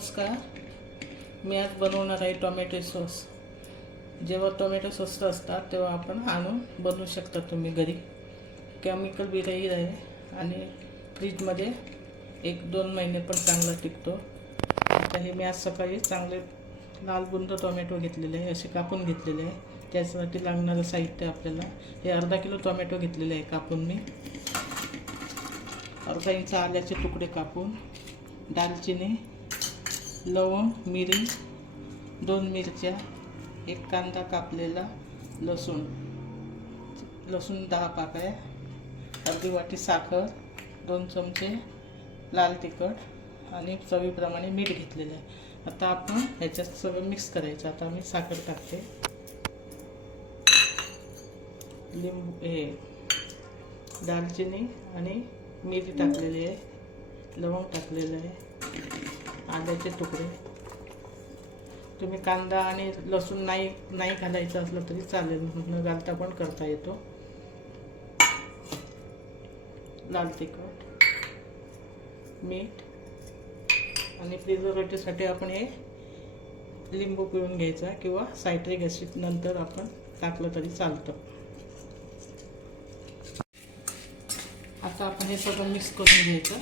नमस्कार. मी आज बनवणार आहे टोमॅटो सॉस. जेव्हा टोमॅटो स्वस्त असतात तेव्हा आपण आणून बनवू शकता तुम्ही घरी. केमिकल बिराई आहे आणि फ्रीजमध्ये 1-2 महिने पण चांगला टिकतो. आता हे मी आज सकाळी चांगले लाल बुंद टोमॅटो घेतलेले आहे, असे कापून घेतलेले आहे. त्यासाठी लागणारं साहित्य आपल्याला हे अर्धा किलो टोमॅटो घेतलेले आहे कापून मी. अर्धा इंच आल्याचे तुकडे कापून, दालचिनी, लवंग, मिरी, 2 मिरच्या, 1 कांदा कापलेला, लसूण 10 पाकळ्या, अर्धी वाटी साखर, 2 चमचे लाल तिखट आणि चवीप्रमाणे मीठ घेतलेलं आहे. आता आपण ह्याच्यात सगळं मिक्स करायचं. आता मी साखर टाकते, दालचिनी आणि मिरी टाकलेली आहे, लवंग टाकलेलं आहे, आल्याचे तुकडे. तुम्ही कांदा आणि लसूण नाही घालायचं असलं तरी चालेल, न घालता पण करता येतो. लाल तिखट, मीठ आणि प्रिझर्वेटिव्हसाठी आपण हे लिंबू पिळून घ्यायचा किंवा सायट्रिक ॲसिड नंतर आपण टाकलं तरी चालतं. आता आपण हे सगळं मिक्स करून घ्यायचं.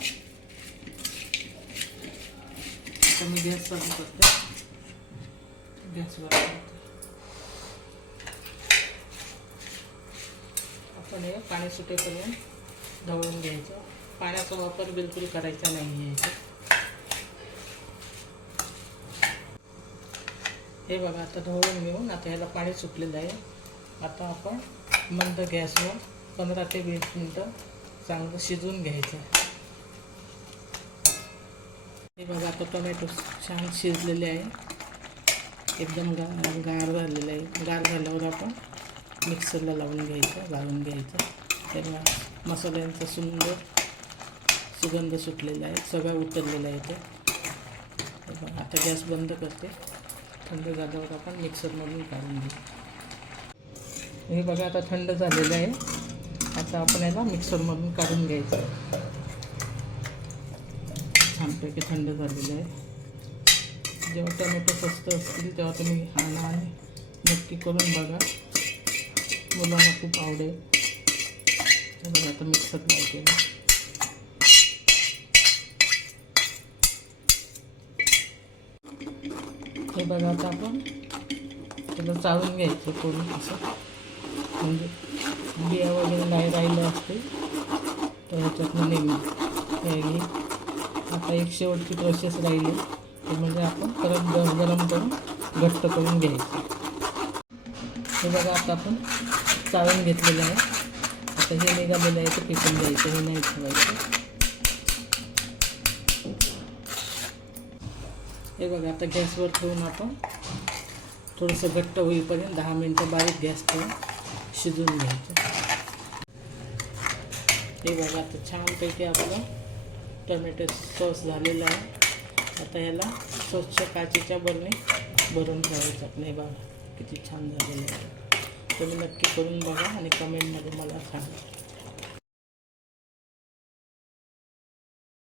आता मी गॅस चालू करते. गॅसवर आपण हे पाणी सुटेपर्यंत ढवळून घ्यायचं. पाण्याचा वापर बिलकुल करायचा नाही आहे. हे बघा, आता ढवळून घेऊन आता ह्याला पाणी सुटलेलं आहे. आता आपण मंद गॅसवर 15 ते 20 मिनटं चांगलं शिजवून घ्यायचं. हे बघा, आता टोमॅटो छान शिजलेले आहे, एकदम गार झालेलं आहे. गार झाल्यावर आपण मिक्सरला लावून घ्यायचं, गाळून घ्यायचं. त्याला मसाल्यांचा सुंदर सुगंध सुटलेला आहे, सगळं उतरलेलं आहे ते. बघा, आता गॅस बंद करते. थंड झाल्यावर आपण मिक्सरमधून काढून घेऊ. हे बघा, आता थंड झालेलं आहे. आता आपण याला मिक्सरमधून काढून घ्यायचं. छानपैकी थंड झालेलं आहे. जेव्हा टोमॅटो स्वस्त असतील तेव्हा तुम्ही आणा आणि नक्की करून बघा, मुलांना खूप आवडेल. हे बघा, आता मिक्सर लावते. हे बघा, आता आपण त्याला चाळून घ्यायचं करून असं, म्हणजे बिया वगैरे नाही राहिलं असते तर ह्याच्यातून निघून. आता एक शेवटची प्रोसेस राहिली ते म्हणजे आपण परत गरम करून घट्ट करून घ्यायचं. हे बघा, आता आपण चाळून घेतलेलं आहे. आता हे निघालेलं आहे ते पिकून द्यायचं, हे नाही ठेवायचं. हे बघा, आता गॅसवर ठेवून आपण थोडंसं घट्ट होईपर्यंत 10 मिनटं बारीक गॅस ठेवून शिजवून घ्यायचं. हे बघा, आता छानपैकी आपलं टोमॅटो सॉस झालेला आहे. आता याला स्वच्छ काचेच्या बरणी भरून ठेवायचं. नाही बघा, किती छान झालेलं आहे. तुम्ही नक्की करून बघा आणि कमेंटमध्ये मला सांगा.